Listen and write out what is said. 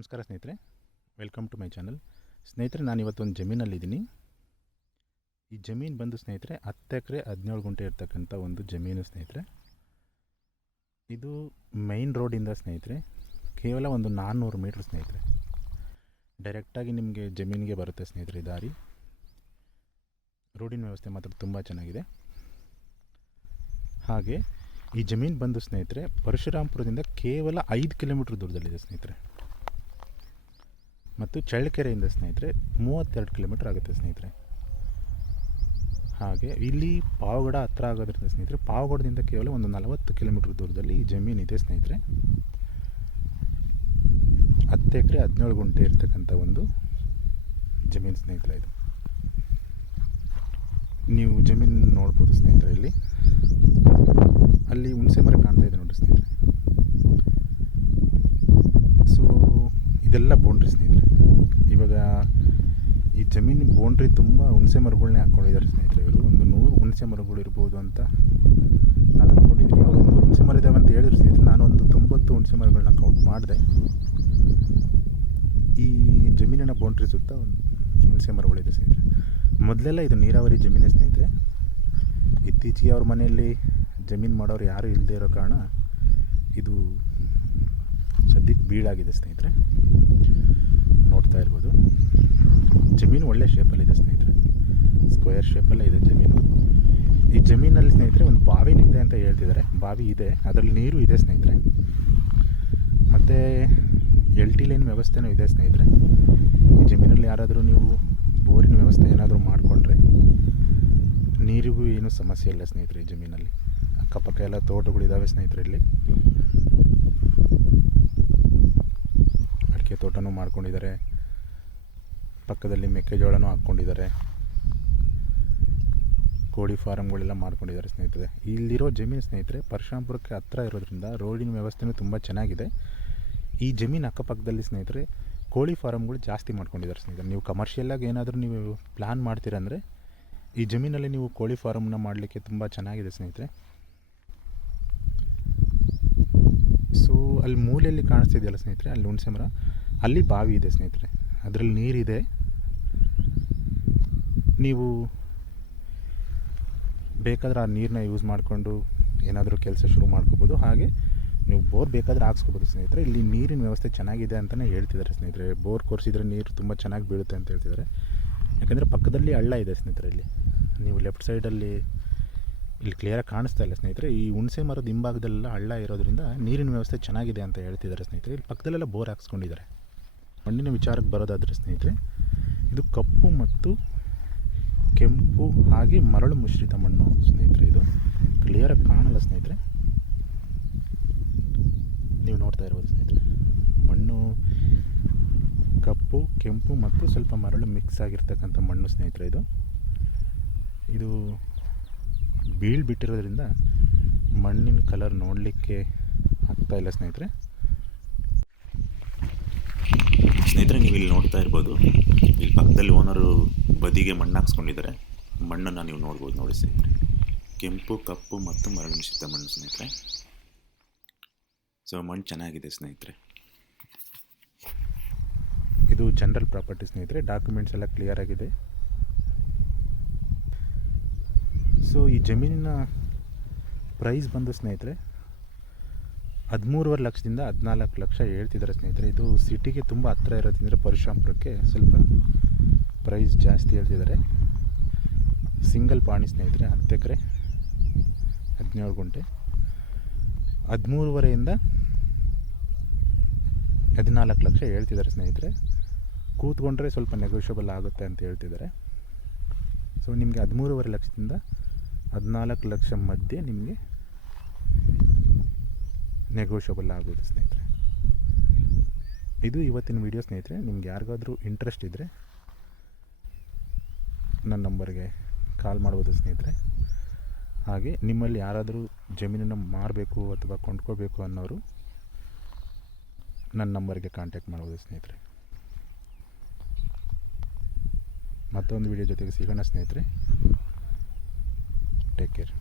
ನಮಸ್ಕಾರ ಸ್ನೇಹಿತರೆ, welcome to my channel. ಸ್ನೇಹಿತರೆ, ನಾನಿವತ್ತೊಂದು ಜಮೀನಲ್ಲಿದ್ದೀನಿ. ಈ ಜಮೀನು ಬಂದು ಸ್ನೇಹಿತರೆ 10 ಎಕರೆ 17 ಗುಂಟೆ ಇರ್ತಕ್ಕಂಥ ಒಂದು ಜಮೀನು ಸ್ನೇಹಿತರೆ. ಇದು ಮೈನ್ ರೋಡಿಂದ ಸ್ನೇಹಿತರೆ ಕೇವಲ ಒಂದು 400 ಮೀಟ್ರ್ ಸ್ನೇಹಿತರೆ. ಡೈರೆಕ್ಟಾಗಿ ನಿಮಗೆ ಜಮೀನಿಗೆ ಬರುತ್ತೆ ಸ್ನೇಹಿತರೆ ದಾರಿ. ರೋಡಿನ ವ್ಯವಸ್ಥೆ ಮಾತ್ರ ತುಂಬ ಚೆನ್ನಾಗಿದೆ. ಹಾಗೆ ಈ ಜಮೀನು ಬಂದು ಸ್ನೇಹಿತರೆ ಪರಶುರಾಂಪುರದಿಂದ ಕೇವಲ 5 ಕಿಲೋಮೀಟ್ರ್ ದೂರದಲ್ಲಿದೆ ಸ್ನೇಹಿತರೆ. ಮತ್ತು ಚಳ್ಳಕೆರೆಯಿಂದ ಸ್ನೇಹಿತರೆ 32 ಕಿಲೋಮೀಟ್ರ್ ಆಗುತ್ತೆ ಸ್ನೇಹಿತರೆ. ಹಾಗೆ ಇಲ್ಲಿ ಪಾವಗಡ ಹತ್ರ ಆಗೋದ್ರಿಂದ ಸ್ನೇಹಿತರೆ ಪಾವಗಡದಿಂದ ಕೇವಲ ಒಂದು 40 ಕಿಲೋಮೀಟ್ರ್ ದೂರದಲ್ಲಿ ಈ ಜಮೀನಿದೆ ಸ್ನೇಹಿತರೆ. 10 ಎಕರೆ 17 ಗುಂಟೆ ಇರ್ತಕ್ಕಂಥ ಒಂದು ಜಮೀನು ಸ್ನೇಹಿತರೆ. ಇದು ನೀವು ಜಮೀನು ನೋಡ್ಬೋದು ಸ್ನೇಹಿತರೆ. ಇಲ್ಲಿ ಅಲ್ಲಿ ಹುಣಸೆ ಮರ ಕಾಣ್ತಾ ಇದೆ ನೋಡಿ ಸ್ನೇಹಿತರೆ. ಸೊ ಇದೆಲ್ಲ ಬೌಂಡ್ರಿ ಸ್ನೇಹಿತರೆ. ಇವಾಗ ಈ ಜಮೀನು ಬೌಂಡ್ರಿ ತುಂಬ ಹುಣಸೆ ಮರಗಳನ್ನೇ ಹಾಕ್ಕೊಂಡಿದ್ದಾರೆ ಸ್ನೇಹಿತರೆ. ಇವರು ಒಂದು 100 ಹುಣಸೆ ಮರಗಳು ಇರ್ಬೋದು ಅಂತ ನಾನು ಅಂದ್ಕೊಂಡಿದ್ದೀನಿ. ಅವರು 100 ಹುಣಸೆ ಮರ ಇದ್ದಾವೆ ಅಂತ ಹೇಳಿದ್ರು ಸ್ನೇಹಿತರೆ. ನಾನೊಂದು 90 ಹುಣಸೆ ಮರಗಳನ್ನ ಕೌಂಟ್ ಮಾಡಿದೆ. ಈ ಜಮೀನಿನ ಬೌಂಡ್ರಿ ಸುತ್ತ ಒಂದು ಹುಣಸೆ ಮರಗಳಿದೆ ಸ್ನೇಹಿತರೆ. ಮೊದಲೆಲ್ಲ ಇದು ನೀರಾವರಿ ಜಮೀನೇ ಸ್ನೇಹಿತರೆ. ಇತ್ತೀಚೆಗೆ ಅವ್ರ ಮನೆಯಲ್ಲಿ ಜಮೀನು ಮಾಡೋರು ಯಾರೂ ಇಲ್ಲದೆ ಇರೋ ಕಾರಣ ಇದು ಸದ್ಯಕ್ಕೆ ಬೀಳಾಗಿದೆ ಸ್ನೇಹಿತರೆ. ನೋಡ್ತಾ ಇರ್ಬೋದು, ಜಮೀನು ಒಳ್ಳೆ ಶೇಪಲ್ಲಿದೆ ಸ್ನೇಹಿತರೆ. ಸ್ಕ್ವೇರ್ ಶೇಪಲ್ಲೇ ಇದೆ ಜಮೀನು. ಈ ಜಮೀನಲ್ಲಿ ಸ್ನೇಹಿತರೆ ಒಂದು ಬಾವಿನೂ ಇದೆ ಅಂತ ಹೇಳ್ತಿದ್ದಾರೆ. ಬಾವಿ ಇದೆ, ಅದರಲ್ಲಿ ನೀರು ಇದೆ ಸ್ನೇಹಿತರೆ. ಮತ್ತು LT ಲೈನ್ ವ್ಯವಸ್ಥೆನೂ ಇದೆ ಸ್ನೇಹಿತರೆ. ಈ ಜಮೀನಲ್ಲಿ ಯಾರಾದರೂ ನೀವು ಬೋರಿನ ವ್ಯವಸ್ಥೆ ಏನಾದರೂ ಮಾಡಿಕೊಂಡ್ರೆ ನೀರಿಗೂ ಏನೂ ಸಮಸ್ಯೆ ಇಲ್ಲ ಸ್ನೇಹಿತರೆ. ಈ ಜಮೀನಲ್ಲಿ ಅಕ್ಕಪಕ್ಕ ಎಲ್ಲ ತೋಟಗಳಿದ್ದಾವೆ ಸ್ನೇಹಿತರೆ. ಇಲ್ಲಿ ಅಡಿಕೆ ತೋಟನೂ ಮಾಡ್ಕೊಂಡಿದ್ದಾರೆ, ಪಕ್ಕದಲ್ಲಿ ಮೆಕ್ಕೆಜೋಳನೂ ಹಾಕ್ಕೊಂಡಿದ್ದಾರೆ, ಕೋಳಿ ಫಾರಮ್ಗಳೆಲ್ಲ ಮಾಡ್ಕೊಂಡಿದ್ದಾರೆ ಸ್ನೇಹಿತರೆ. ಇಲ್ಲಿರೋ ಜಮೀನು ಸ್ನೇಹಿತರೆ ಪರಶುರಾಂಪುರಕ್ಕೆ ಹತ್ತಿರ ಇರೋದ್ರಿಂದ ರೋಡಿನ ವ್ಯವಸ್ಥೆನೂ ತುಂಬ ಚೆನ್ನಾಗಿದೆ. ಈ ಜಮೀನು ಅಕ್ಕಪಕ್ಕದಲ್ಲಿ ಸ್ನೇಹಿತರೆ ಕೋಳಿ ಫಾರಮ್ಗಳು ಜಾಸ್ತಿ ಮಾಡ್ಕೊಂಡಿದ್ದಾರೆ ಸ್ನೇಹಿತರೆ. ನೀವು ಕಮರ್ಷಿಯಲಾಗಿ ಏನಾದರೂ ನೀವು ಪ್ಲ್ಯಾನ್ ಮಾಡ್ತೀರಂದರೆ ಈ ಜಮೀನಲ್ಲಿ ನೀವು ಕೋಳಿ ಫಾರಮ್ನ ಮಾಡಲಿಕ್ಕೆ ತುಂಬ ಚೆನ್ನಾಗಿದೆ ಸ್ನೇಹಿತರೆ. ಸೊ ಅಲ್ಲಿ ಮೂಲೆಯಲ್ಲಿ ಕಾಣಿಸ್ತಿದೆಯಲ್ಲ ಸ್ನೇಹಿತರೆ, ಅಲ್ಲಿ ಹುಣಸೆ ಮರ, ಅಲ್ಲಿ ಬಾವಿ ಇದೆ ಸ್ನೇಹಿತರೆ. ಅದರಲ್ಲಿ ನೀರಿದೆ. ನೀವು ಬೇಕಾದ್ರೆ ಆ ನೀರನ್ನ ಯೂಸ್ ಮಾಡಿಕೊಂಡು ಏನಾದರೂ ಕೆಲಸ ಶುರು ಮಾಡ್ಕೋಬೋದು. ಹಾಗೆ ನೀವು ಬೋರ್ ಬೇಕಾದರೆ ಹಾಕ್ಸ್ಕೋಬೋದು ಸ್ನೇಹಿತರೆ. ಇಲ್ಲಿ ನೀರಿನ ವ್ಯವಸ್ಥೆ ಚೆನ್ನಾಗಿದೆ ಅಂತಲೇ ಹೇಳ್ತಿದ್ದಾರೆ ಸ್ನೇಹಿತರೆ. ಬೋರ್ ಕೊರೆಸಿದ್ರೆ ನೀರು ತುಂಬ ಚೆನ್ನಾಗಿ ಬೀಳುತ್ತೆ ಅಂತ ಹೇಳ್ತಿದ್ದಾರೆ. ಯಾಕಂದರೆ ಪಕ್ಕದಲ್ಲಿ ಹಳ್ಳ ಇದೆ ಸ್ನೇಹಿತರೆ. ಇಲ್ಲಿ ನೀವು ಲೆಫ್ಟ್ ಸೈಡಲ್ಲಿ ಇಲ್ಲಿ ಕ್ಲಿಯರಾಗಿ ಕಾಣಿಸ್ತಾ ಇಲ್ಲ ಸ್ನೇಹಿತರೆ. ಈ ಹುಣಸೆ ಮರದ ಹಿಂಭಾಗದಲ್ಲೆಲ್ಲ ಹಳ್ಳ ಇರೋದ್ರಿಂದ ನೀರಿನ ವ್ಯವಸ್ಥೆ ಚೆನ್ನಾಗಿದೆ ಅಂತ ಹೇಳ್ತಿದ್ದಾರೆ ಸ್ನೇಹಿತರೆ. ಇಲ್ಲಿ ಪಕ್ಕದಲ್ಲೆಲ್ಲ ಬೋರ್ ಹಾಕ್ಸ್ಕೊಂಡಿದ್ದಾರೆ. ಮಣ್ಣಿನ ವಿಚಾರಕ್ಕೆ ಬರೋದಾದರೆ ಸ್ನೇಹಿತರೆ, ಇದು ಕಪ್ಪು ಮತ್ತು ಕೆಂಪು ಹಾಗೆ ಮರಳು ಮಿಶ್ರಿತ ಮಣ್ಣು ಸ್ನೇಹಿತರೆ. ಇದು ಕ್ಲಿಯರಾಗಿ ಕಾಣಲ್ಲ ಸ್ನೇಹಿತರೆ. ನೀವು ನೋಡ್ತಾ ಇರ್ಬೋದು ಸ್ನೇಹಿತರೆ, ಮಣ್ಣು ಕಪ್ಪು ಕೆಂಪು ಮತ್ತು ಸ್ವಲ್ಪ ಮರಳು ಮಿಕ್ಸ್ ಆಗಿರ್ತಕ್ಕಂಥ ಮಣ್ಣು ಸ್ನೇಹಿತರೆ. ಇದು ಬೀಳ್ಬಿಟ್ಟಿರೋದ್ರಿಂದ ಮಣ್ಣಿನ ಕಲರ್ ನೋಡಲಿಕ್ಕೆ ಆಗ್ತಾಯಿಲ್ಲ ಸ್ನೇಹಿತರೆ. ನೀವು ಇಲ್ಲಿ ನೋಡ್ತಾ ಇರ್ಬೋದು, ಇಲ್ಲಿ ಪಕ್ಕದಲ್ಲಿ ಓನರು ಬದಿಗೆ ಮಣ್ಣು ಹಾಕ್ಸ್ಕೊಂಡಿದ್ದಾರೆ. ಮಣ್ಣನ್ನು ನೀವು ನೋಡ್ಬೋದು ನೋಡಿ ಸ್ನೇಹಿತರೆ. ಕೆಂಪು ಕಪ್ಪು ಮತ್ತು ಮರಳು ಮಿಶ್ರಿತ ಮಣ್ಣು ಸ್ನೇಹಿತರೆ. ಸೊ ಮಣ್ಣು ಚೆನ್ನಾಗಿದೆ ಸ್ನೇಹಿತರೆ. ಇದು ಜನರಲ್ ಪ್ರಾಪರ್ಟಿ ಸ್ನೇಹಿತರೆ. ಡಾಕ್ಯುಮೆಂಟ್ಸ್ ಎಲ್ಲ ಕ್ಲಿಯರ್ ಆಗಿದೆ. ಸೊ ಈ ಜಮೀನಿನ ಪ್ರೈಸ್ ಬಂದು ಸ್ನೇಹಿತರೆ 13.5 ಲಕ್ಷದಿಂದ 14 ಲಕ್ಷ ಹೇಳ್ತಿದ್ದಾರೆ ಸ್ನೇಹಿತರೆ. ಇದು ಸಿಟಿಗೆ ತುಂಬ ಹತ್ತಿರ ಇರೋದ್ರಿಂದ ಪರಶುರಾಂಪುರಕ್ಕೆ ಸ್ವಲ್ಪ ಪ್ರೈಸ್ ಜಾಸ್ತಿ ಹೇಳ್ತಿದ್ದಾರೆ. ಸಿಂಗಲ್ ಪಾಣಿ ಸ್ನೇಹಿತರೆ, 10 ಎಕರೆ 17 ಗುಂಟೆ 13.5ರಿಂದ 14 ಲಕ್ಷ ಹೇಳ್ತಿದ್ದಾರೆ ಸ್ನೇಹಿತರೆ. ಕೂತ್ಕೊಂಡ್ರೆ ಸ್ವಲ್ಪ ನೆಗೋಷಿಯಬಲ್ ಆಗುತ್ತೆ ಅಂತ ಹೇಳ್ತಿದ್ದಾರೆ. ಸೊ ನಿಮಗೆ 13.5 ಲಕ್ಷದಿಂದ 14 ಲಕ್ಷ ಮಧ್ಯೆ ನಿಮಗೆ ನೆಗೋಷಿಯಬಲ್ ಆಗೋದು ಸ್ನೇಹಿತರೆ. ಇದು ಇವತ್ತಿನ ವಿಡಿಯೋ ಸ್ನೇಹಿತರೆ. ನಿಮ್ಗೆ ಯಾರಿಗಾದರೂ ಇಂಟ್ರೆಸ್ಟ್ ಇದ್ದರೆ ನನ್ನ ನಂಬರ್ಗೆ ಕಾಲ್ ಮಾಡ್ಬೋದು ಸ್ನೇಹಿತರೆ. ಹಾಗೆ ನಿಮ್ಮಲ್ಲಿ ಯಾರಾದರೂ ಜಮೀನನ್ನು ಮಾರಬೇಕು ಅಥವಾ ಕೊಂಡ್ಕೋಬೇಕು ಅನ್ನೋರು ನನ್ನ ನಂಬರ್ಗೆ ಕಾಂಟ್ಯಾಕ್ಟ್ ಮಾಡ್ಬೋದು ಸ್ನೇಹಿತರೆ. ಮತ್ತೊಂದು ವಿಡಿಯೋ ಜೊತೆಗೆ ಸಿಗೋಣ ಸ್ನೇಹಿತರೆ. Take care.